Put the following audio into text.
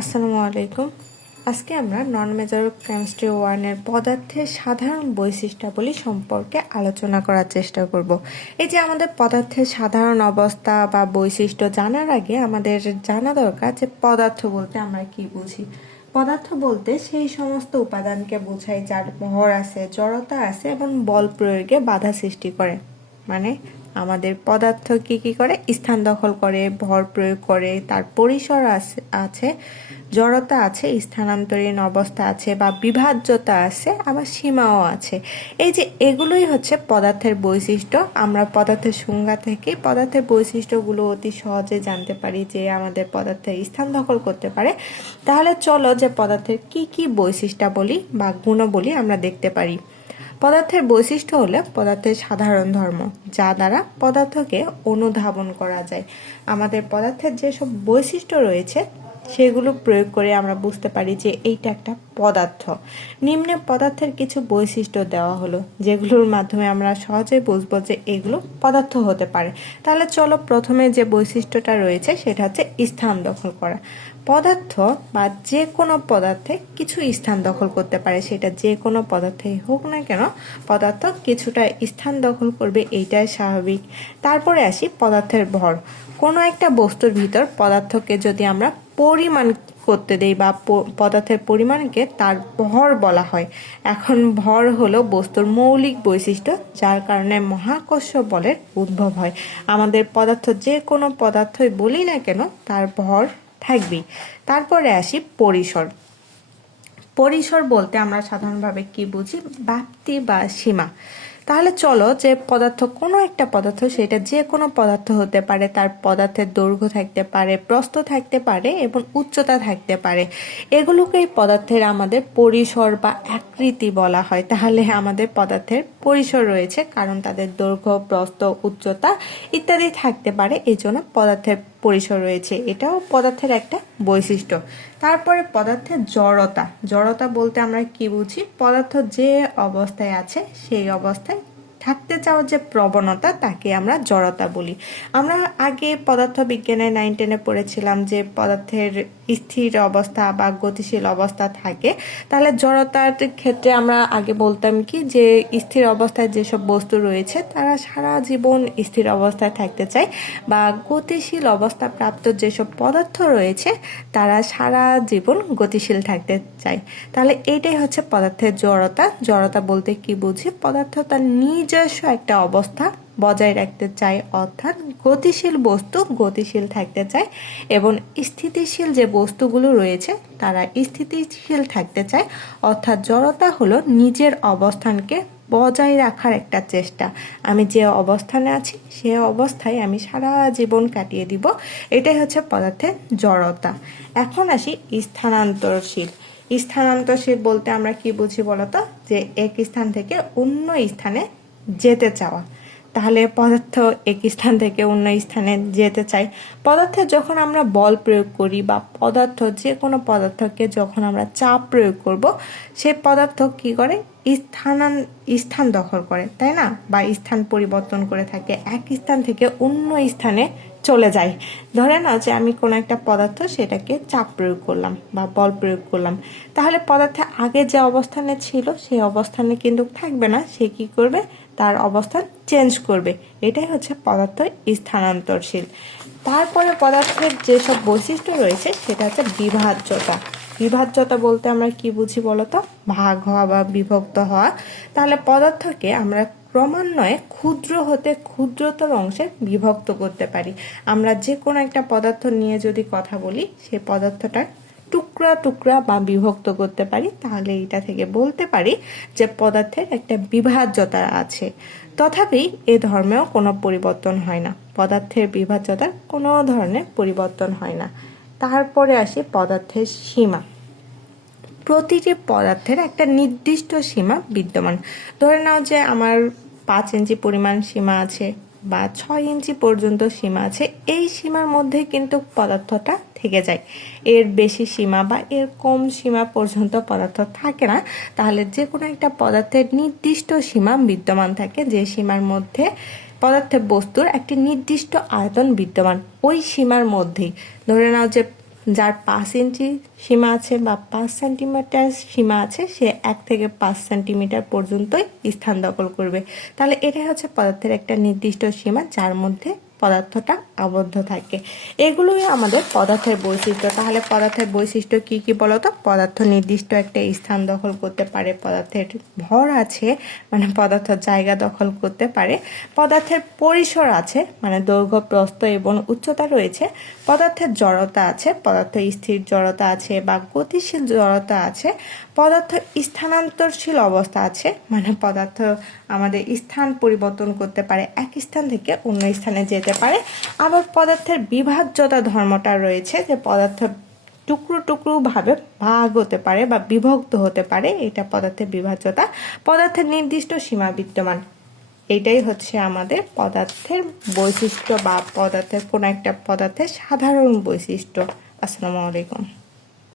আসসালামু আলাইকুম। আজকে আমরা নন মেজর কেমিস্ট্রি 1 এর পদার্থের সাধারণ বৈশিষ্ট্যাবলী সম্পর্কে আলোচনা করার চেষ্টা করব। এই যে আমাদের পদার্থের সাধারণ অবস্থা বা বৈশিষ্ট্য জানার আগে আমাদের জানা দরকার যে পদার্থ বলতে আমরা কি বুঝি। পদার্থ বলতে সেই সমস্ত উপাদানকে বোঝায় যার ভর আছে, জড়তা আছে এবং বল প্রয়োগে বাধা সৃষ্টি করে। মানে আমাদের পদার্থ কি করে, স্থান দখল করে, ভর প্রয়োগ করে, তার পরিসর আছে, জড়তা আছে, স্থানান্তরীণ অবস্থা আছে বা বিভাজ্যতা আছে, আবার সীমাও আছে। এই যে এগুলোই হচ্ছে পদার্থের বৈশিষ্ট্য। আমরা পদার্থের সংজ্ঞা থেকে পদার্থের বৈশিষ্ট্যগুলো অতি সহজে জানতে পারি যে আমাদের পদার্থের স্থান দখল করতে পারে। তাহলে চলো যে পদার্থের কি বৈশিষ্ট্যাবলী বা গুণাবলী আমরা দেখতে পারি। পদার্থের বৈশিষ্ট্য হলো পদার্থের সাধারণ ধর্ম, যা দ্বারা পদার্থকে অনুধাবন করা যায়। আমাদের পদার্থের যেসব বৈশিষ্ট্য রয়েছে সেগুলো প্রয়োগ করে আমরা বুঝতে পারি যে এইটা একটা পদার্থ। নিম্নে পদার্থের কিছু বৈশিষ্ট্য দেওয়া হলো, যেগুলোর মাধ্যমে আমরা সহজেই বুঝবো যে এগুলো পদার্থ হতে পারে। তাহলে চলো প্রথমে যে বৈশিষ্ট্যটা রয়েছে সেটা হচ্ছে স্থান দখল করা। পদার্থ বা যে কোনো পদার্থে কিছু স্থান দখল করতে পারে, সেটা যে কোনো পদার্থেই হোক না কেন পদার্থ কিছুটা স্থান দখল করবে, এইটাই স্বাভাবিক। তারপরে আসি পদার্থের ভর। কোনো একটা বস্তুর ভিতর পদার্থকে যদি আমরা পরিমাণ করতে দেই বা পদার্থের পরিমাণকে তার ভর বলা হয়। এখন ভর হলো বস্তুর মৌলিক বৈশিষ্ট্য, যার কারণে মহাকর্ষ বলের উদ্ভব হয়। আমাদের পদার্থ যে কোনো পদার্থই বলি না কেন তার ভর থাকবেই। তারপরে আসি পরিসর। পরিসর বলতে আমরা সাধারণভাবে কি বুঝি, ব্যাপ্তি বা সীমা। তাহলে চলো যে পদার্থ, কোনো একটা পদার্থ, সেটা যে কোনো পদার্থ হতে পারে, তার পদার্থের দৈর্ঘ্য থাকতে পারে, প্রস্থ থাকতে পারে এবং উচ্চতা থাকতে পারে। এগুলোকেই পদার্থের আমাদের পরিসর বা আকৃতি বলা হয়। তাহলে আমাদের পদার্থের পরিসর রয়েছে, কারণ তাদের দৈর্ঘ্য, প্রস্থ, উচ্চতা ইত্যাদি থাকতে পারে, এই জন্য পদার্থের পরিসর রয়েছে। এটাও পদার্থের একটা বৈশিষ্ট্য। তারপরে পদার্থের জড়তা। জড়তা বলতে আমরা কি বুঝি, পদার্থ যে অবস্থায় আছে সেই অবস্থায় থাকতে চাওয়ার যে প্রবণতা, তাকে আমরা জড়তা বলি। আমরা আগে পদার্থ বিজ্ঞানে 9-10-এ পড়েছিলাম যে পদার্থের স্থির অবস্থা বা গতিশীল অবস্থা থাকে। তাহলে জড়তার ক্ষেত্রে আমরা আগে বলতাম কি, যে স্থির অবস্থায় যেসব বস্তু রয়েছে তারা সারা জীবন স্থির অবস্থায় থাকতে চায়, বা গতিশীল অবস্থা প্রাপ্ত যেসব পদার্থ রয়েছে তারা সারা জীবন গতিশীল থাকতে চায়। তাহলে এইটাই হচ্ছে পদার্থের জড়তা। জড়তা বলতে কি বুঝি, পদার্থ তার নিজস্ব একটা অবস্থা বজায় রাখতে চায়, অর্থাৎ গতিশীল বস্তু গতিশীল থাকতে চায় এবং স্থিতিশীল যে বস্তুগুলো রয়েছে তারা স্থিতিশীল থাকতে চায়। অর্থাৎ জড়তা হলো নিজের অবস্থানকে বজায় রাখার একটা চেষ্টা। আমি যে অবস্থানে আছি সে অবস্থায় আমি সারা জীবন কাটিয়ে দিব, এটাই হচ্ছে পদার্থের জড়তা। এখন আসি স্থানান্তরশীল। স্থানান্তরশীল বলতে আমরা কি বুঝি বলতো, যে এক স্থান থেকে অন্য স্থানে যেতে চাওয়া। তাহলে পদার্থ এক স্থান থেকে অন্য স্থানে যেতে চাই। পদার্থে যখন আমরা বল প্রয়োগ করি বা পদার্থ, যে কোনো পদার্থকে যখন আমরা চাপ প্রয়োগ করব, সে পদার্থ কি করে, স্থান দখল করে, তাই না? বা স্থান পরিবর্তন করে থাকে, এক স্থান থেকে অন্য স্থানে চলে যায়। ধরে নাও যে আমি কোনো একটা পদার্থ, সেটাকে চাপ প্রয়োগ করলাম বা বল প্রয়োগ করলাম, তাহলে পদার্থ আগে যে অবস্থানে ছিল সেই অবস্থানে কিন্তু থাকবে না, সে কি করবে, তার অবস্থান চেঞ্জ করবে। এটাই হচ্ছে পদার্থ স্থানান্তরশীল। তারপরে পদার্থের যেসব বৈশিষ্ট্য রয়েছে সেটা হচ্ছে বিভাজ্যতা। বিভাজ্যতা বলতে আমরা কি বুঝি বলতো, ভাগ হওয়া বা বিভক্ত হওয়া। তাহলে পদার্থকে আমরা ক্রমান্বয়ে ক্ষুদ্র হতে ক্ষুদ্রতর অংশে বিভক্ত করতে পারি। আমরা যে কোনো একটা পদার্থ নিয়ে যদি কথা বলি, সেই পদার্থটার টুকরা টুকরা বা বিভক্ত করতে পারি, তাহলে এটা থেকে বলতে পারি যে পদার্থের একটা বিভাজ্যতা আছে। তথাপি এ ধর্মেও কোনো পরিবর্তন হয় না, পদার্থের বিভাজ্যতার কোনো ধরনের পরিবর্তন হয় না। তারপরে আসি পদার্থের সীমা। প্রতিটি পদার্থের একটা নির্দিষ্ট সীমা বিদ্যমান। ধরে নাও যে আমার 5 ইঞ্চি পরিমাণ সীমা আছে বা 6 ইঞ্চি পর্যন্ত সীমা আছে, এই সীমার মধ্যে কিন্তু পদার্থটা থেকে যায়। এর বেশি সীমা বা এর কম সীমা পর্যন্ত পদার্থ থাকে না। তাহলে যে কোনো একটা পদার্থের নির্দিষ্ট সীমা বিদ্যমান থাকে, যে সীমার মধ্যে পদার্থের বস্তুর একটি নির্দিষ্ট আয়তন বিদ্যমান, ওই সীমার মধ্যেই। ধরে নাও যে যার 5 ইঞ্চি সীমা আছে বা 5 সেন্টিমিটার সীমা আছে সে 1 থেকে 5 সেন্টিমিটার পর্যন্তই স্থান দখল করবে। তাহলে এটাই হচ্ছে পদার্থের একটা নির্দিষ্ট সীমা যার মধ্যে পদার্থটা আবদ্ধ থাকে। এগুলোই আমাদের পদার্থের বৈশিষ্ট্য। তাহলে পদার্থের বৈশিষ্ট্য কি কি বলতো? পদার্থ নির্দিষ্ট একটা স্থান দখল করতে পারে, পদার্থের ভর আছে মানে পদার্থ জায়গা দখল করতে পারে, পদার্থের পরিসর আছে মানে দৈর্ঘ্য প্রস্থ এবং উচ্চতা রয়েছে, পদার্থের জড়তা আছে, পদার্থ স্থির জড়তা আছে বা গতিশীল জড়তা আছে, পদার্থ স্থানান্তরশীল অবস্থা আছে মানে পদার্থ আমাদের স্থান পরিবর্তন করতে পারে, এক স্থান থেকে অন্য স্থানে যেতে পারে। আবার পদার্থের বিভাজ্যতা ধর্মটা রয়েছে যে পদার্থ টুকরো টুকরো ভাবে ভাগ হতে পারে বা বিভক্ত হতে পারে, এটা পদার্থের বিভাজ্যতা। পদার্থের নির্দিষ্ট সীমা বিদ্যমান। এটাই হচ্ছে আমাদের পদার্থের বৈশিষ্ট্য বা পদার্থের কোনো একটা পদার্থের সাধারণ বৈশিষ্ট্য। আসসালামু আলাইকুম।